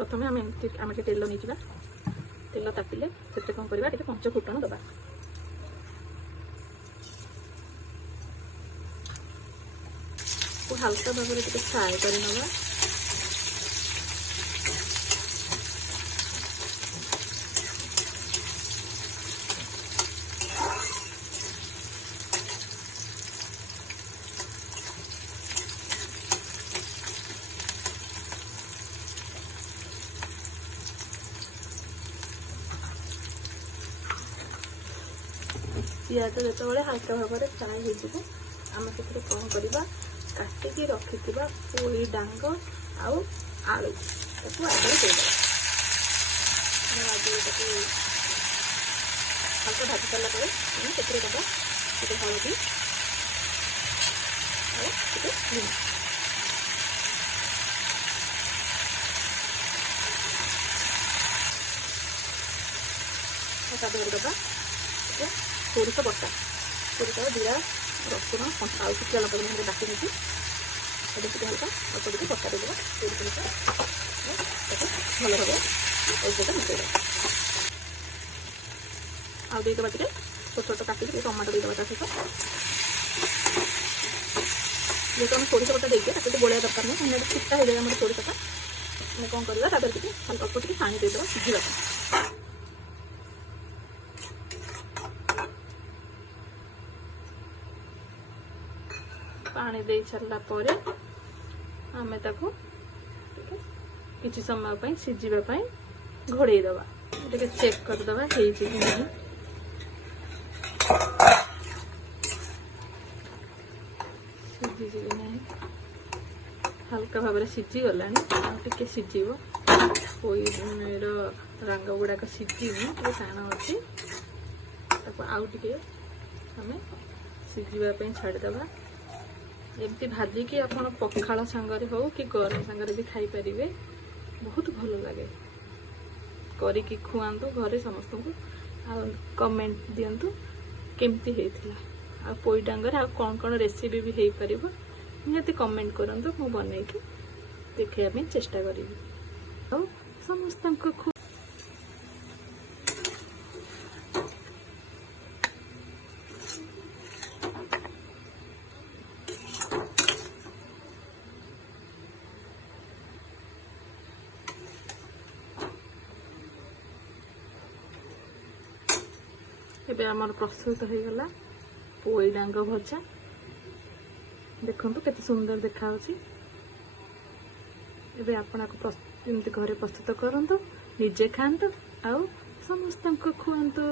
प्रथम आम तेल नहीं तेल तापिले से कौन करवा पंच फुटन दबा हल्का भाव में फ्राए कर पियाज जो हल्का भाव में फ्राए हो आम से कौन करवा काटिकी रखि पोई डांग आउ आलू ताको आगे देदें हल्का भाजी सारा पर से दबा हल्दी और लुण दबा सोरिष बटा सोरिष जीरा रसुण आउ शुखा लंका मैंने काटी नहीं हल्का अल्प टे बटा देदेव भल भाव और मिसेद आईदेवा टे छोट छोट काटिक टमाटो देदेव ता सहित जेहतु आम सोरिष बटा देखे गोलिया दरकार नहीं चिट्टा हो जाए सोरिषटा आम कौन करवा टे हल्का अल्प टे पानी देदेव सिझा पानी दे सारा पर आम किसी समय सिझापी घोड़े दबा चेक करदे नहीं सिझी नहीं हल्का भाव में सिझी गला टे सिझब पोई रंग गुड़ाक सिझी टाण अच्छी आउ टे आम सिझापी छाड़देवा एमती भाजिकी आप पखाल सांगरे हो कि गरम सांगरे भी खाई पारे बहुत भल लगे करिकी खुआंतु घरे समस्त को आ कमेंट दिंतु केमती होता आ पोई डांगर आ कौन कौन रेसिपी भी हो पार निहाती कमेंट करंतु मु बनैकी देखाइबा चेष्टा करी समस्त एबे आमर प्रस्तुत हो गला पोई डांग भजा देखो केते सुंदर देखा एबे आपन घरे प्रस्तुत करंतु निजे खांतु आउ समस्त खुआंतु।